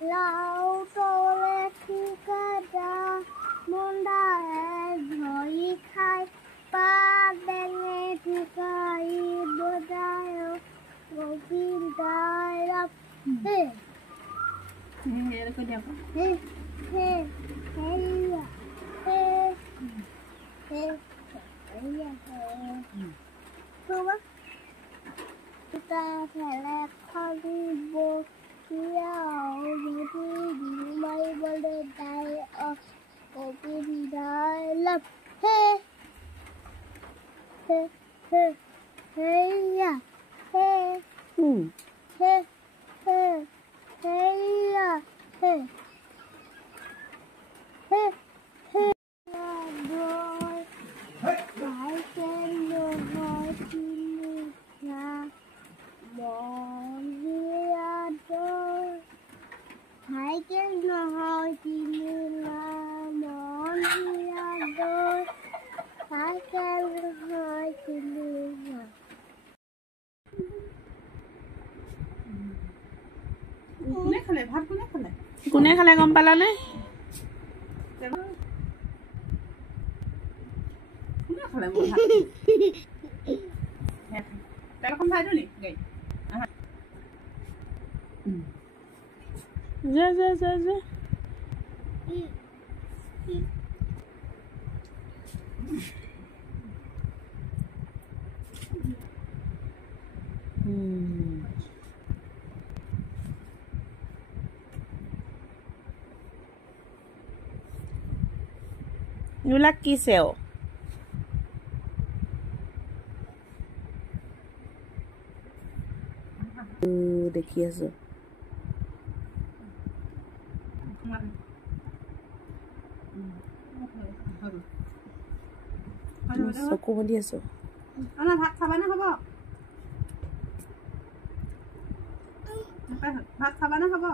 Lao tole kikada munda dhoi khai pa benge tikai bodayo gopin dairap hey hey ko dia hey hey hey hey hey hey coba kita selek kali bo Kiao, beauty, my body die of open die love. Hey, hey, hey, hey, yeah, hey, hey, hey, hey, yeah, hey, hey, hey, boy, I can know what you need. I can know how to live on the I can know how to live. কোনে খালে গম পালানে? কোনে খালে মোৰ ভাত? তেলখন খাই দিও নি গৈ যা যা যা যা এইবিলাক কি চেও দেখি আছো চকু বলি আছো ভাত খাবা নে খাব ভাত খাবা নে খাব